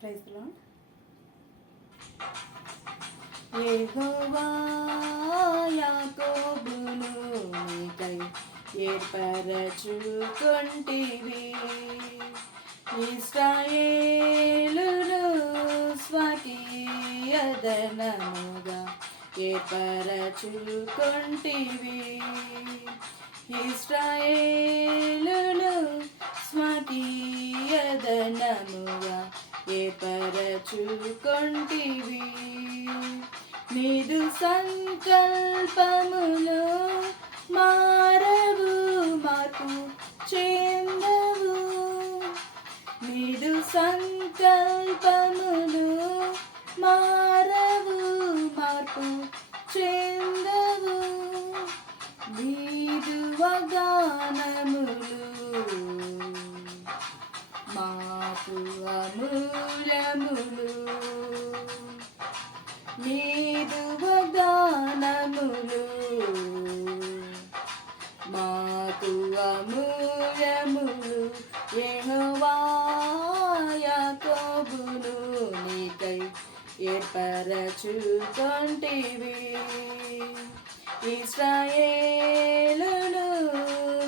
ప్రైజ్లో. యెహోవా యాకోబును నీకై ఏర్పరచుకొంటివి. ఇస్రాయేలును స్వకీయదనముగా ఏర్పరచుకొంటివి. ఇస్రాయేలును స్వకీయదనముగా ఏర్పరచుకొంటివి నీదు సంకల్పములు మారవు మాకు చెందవు. నీదు సంకల్పములు మారవు మార్పు చెందవు. నీదు వగానములు మాకు నీదు వగానములు మాకు అమూలములు యెహోవా యాకోబును నీకై ఏర్పరచుకొంటివి. ఇస్రాయేలును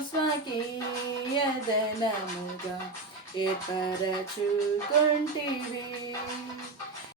స్వకీయదనముగా ఏర్పరచుకొంటివి